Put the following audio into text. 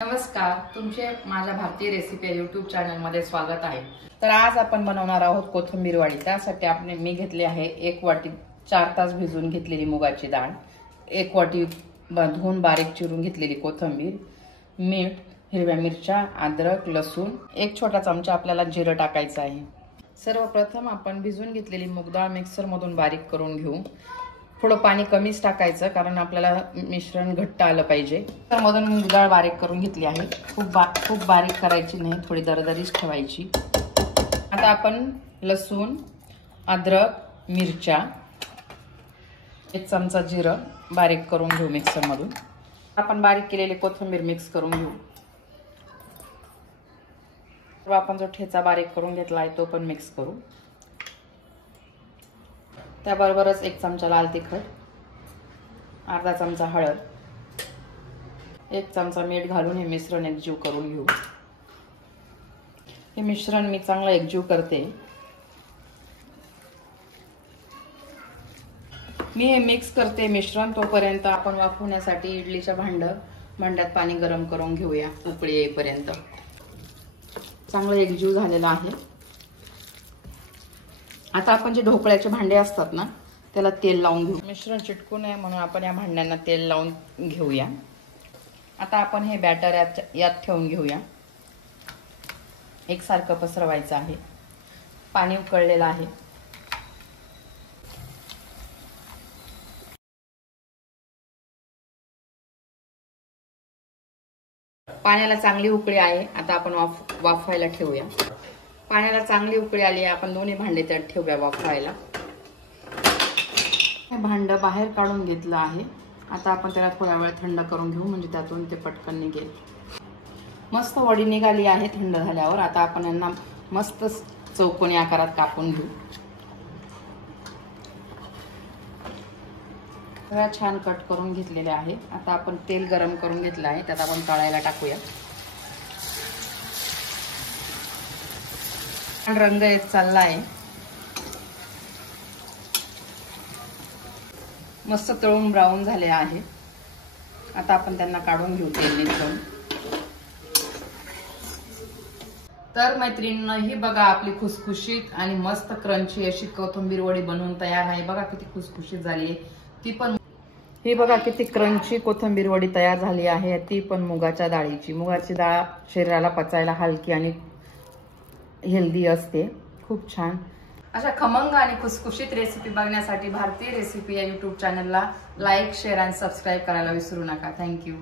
नमस्कार, तुमचे माझ्या भारतीय रेसिपी यूट्यूब चॅनल मध्ये स्वागत आहे। तर आज आपण बनवणार आहोत कोथिंबीर वडी। त्यासाठी मी घेतली आहे 1 वाटी 4 तास भिजवून घेतलेली मुगाची डाळ, 1 वाटी धुवून बारीक चिरून घेतलेली कोथिंबीर, मीठ, हिरव्या मिरच्या, अद्रक, लसूण, 1 छोटा चमचा आपल्याला जिरं टाकायचं आहे। सर्वप्रथम आपण भिजवून घेतलेली मूग डाळ मिक्सर मधून बारीक करून घेऊ। थोडं पाणी कमीच टाकायचं कारण आपल्याला मिश्रण घट्ट आलं पाहिजे। तर मधून मूग डाळ बारीक करून घेतली आहे। खूप बारीक करायची नाही, थोडी दरदरीच ठेवायची। आता आपण लसूण, अद्रक, मिरच्या, 1 चमचा जिरं बारीक करून घेऊ मिक्सर मधून। आपण बारीक केलेली कोथिंबीर मिक्स करून घेऊ। आपण जो ठेचा बारीक करून घेतला आहे तो पण मिक्स करू। त्याबरोबरच 1 चमचा लाल तिखट, अर्धा चमचा हळद, 1 चमचा मीठ घालून हे मिश्रण एकजीव करून घेऊ। हे मिश्रण मी चांगलं एकजीव करते। मी हे मिक्स करते मिश्रण। तोपर्यंत आपण वाफवण्यासाठी इडलीच्या भांड्यात पाणी गरम करून घेऊया उकळी येईपर्यंत। चांगलं एकजीव झालेलं आहे। आता आपण जे ढोकळ्याचे भांडे असतात ना त्याला तेल लावून घेऊ। मिश्रण चिटकू नये म्हणून आपण या भांड्यांना तेल लावून घेऊया। आता आपण हे बॅटर यात ठेवून घेऊया। एकसारखं पसरवायचं आहे। पाणी उकळलेलं आहे। पाण्याला चांगली उकळी आहे। आता आपण वाफवायला ठेवूया। पाण्याला चांगली उकळी आली आहे। आपण दोन्ही भांडे त्यात ठेवूया वाफवायला। हे भांड बाहेर काढून घेतलं आहे। आता आपण त्याला थोडा वेळ थंड करून घेऊ म्हणजे त्यातून ते पटकन निघेल। मस्त वडी निघाली आहे थंड झाल्यावर। आता आपण यांना मस्त चौकोनी आकारात कापून घेऊ। सगळ्या छान कट करून घेतलेले आहे। आता आपण तेल गरम करून घेतलं आहे, त्यात आपण तळायला टाकूया। रंग येत चालला आहे। मस्त तळून ब्राऊन झाले आहे। आता आपण त्यांना काढून घेऊ तेल निथळून। तर मैत्रिणींनो, ही बघा आपली खुसखुशीत आणि मस्त क्रंची अशी कोथिंबीर वडी बनवून तयार आहे। बघा किती खुसखुशीत झाली आहे। ही बघा किती क्रंची कोथिंबीर वडी तयार झाली आहे। ती पण मुगाच्या डाळीची। मुगाची डाळ शरीराला पचायला हलकी आणि हेल्दी असते। खूप छान अशा खमंग आणि खुसखुशीत रेसिपी बघण्यासाठी भारतीय रेसिपी या यूट्यूब चॅनलला लाईक, शेअर आणि सबस्क्राईब करायला विसरू नका। थँक्यू।